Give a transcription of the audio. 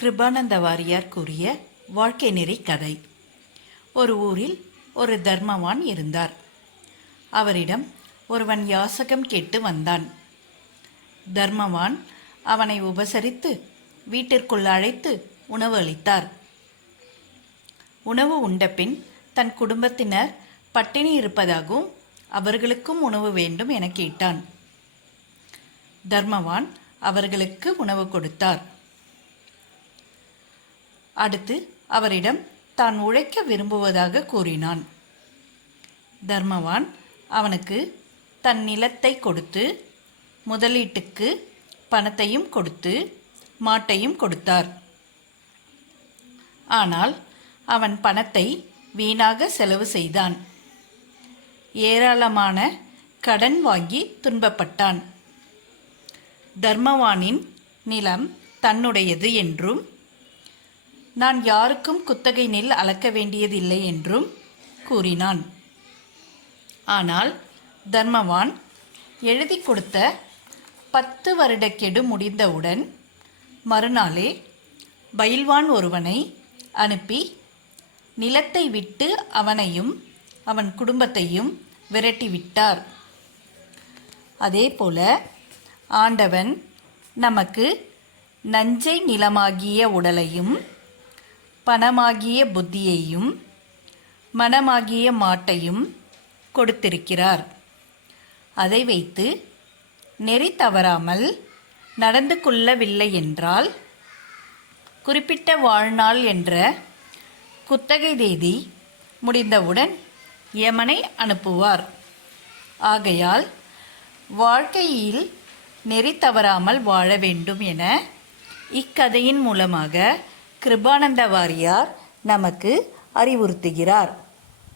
கிருபானந்த வாரியார் கூறிய வாழ்க்கை நெறி கதை. ஒரு ஊரில் ஒரு தர்மவான் இருந்தார். அவரிடம் ஒருவன் யாசகம் கேட்டு வந்தான். தர்மவான் அவனை உபசரித்து வீட்டிற்குள் அழைத்து உணவு அளித்தார். உணவு உண்டபின் தன் குடும்பத்தினர் பட்டினி இருப்பதாகவும் அவர்களுக்கும் உணவு வேண்டும் என கேட்டான். தர்மவான் அவர்களுக்கு உணவு கொடுத்தார். அடுத்து அவரிடம் தான் உழைக்க விரும்புவதாக கூறினான். தர்மவான் அவனுக்கு தன் நிலத்தை கொடுத்து முதலீட்டுக்கு பணத்தையும் கொடுத்து மாட்டையும் கொடுத்தார். ஆனால் அவன் பணத்தை வீணாக செலவு செய்தான். ஏராளமான கடன் வாங்கி துன்பப்பட்டான். தர்மவானின் நிலம் தன்னுடையது என்றும் நான் யாருக்கும் குத்தகை நெல் அளக்க வேண்டியதில்லை என்றும் கூறினான். ஆனால் தர்மவான் எழுதி கொடுத்த பத்து வருட கெடு முடிந்தவுடன் மறுநாளே பயில்வான் ஒருவனை அனுப்பி நிலத்தை விட்டு அவனையும் அவன் குடும்பத்தையும் விரட்டிவிட்டார் அதேபோல ஆண்டவன் நமக்கு நஞ்சை நிலமாகிய உடலையும் பணமாகிய புத்தியையும் மனமாகிய மாட்டையும் கொடுத்திருக்கிறார். அதை வைத்து நெறி தவறாமல் நடந்து கொள்ளவில்லை என்றால் குறிப்பிட்ட வாழ்நாள் என்ற குத்தகை தேதி முடிந்தவுடன் யமனை அனுப்புவார். ஆகையால் வாழ்க்கையில் நெறி தவறாமல் வாழ வேண்டும் என இக்கதையின் மூலமாக கிருபானந்த வாரியார் நமக்கு அறிவுறுத்துகிறார்.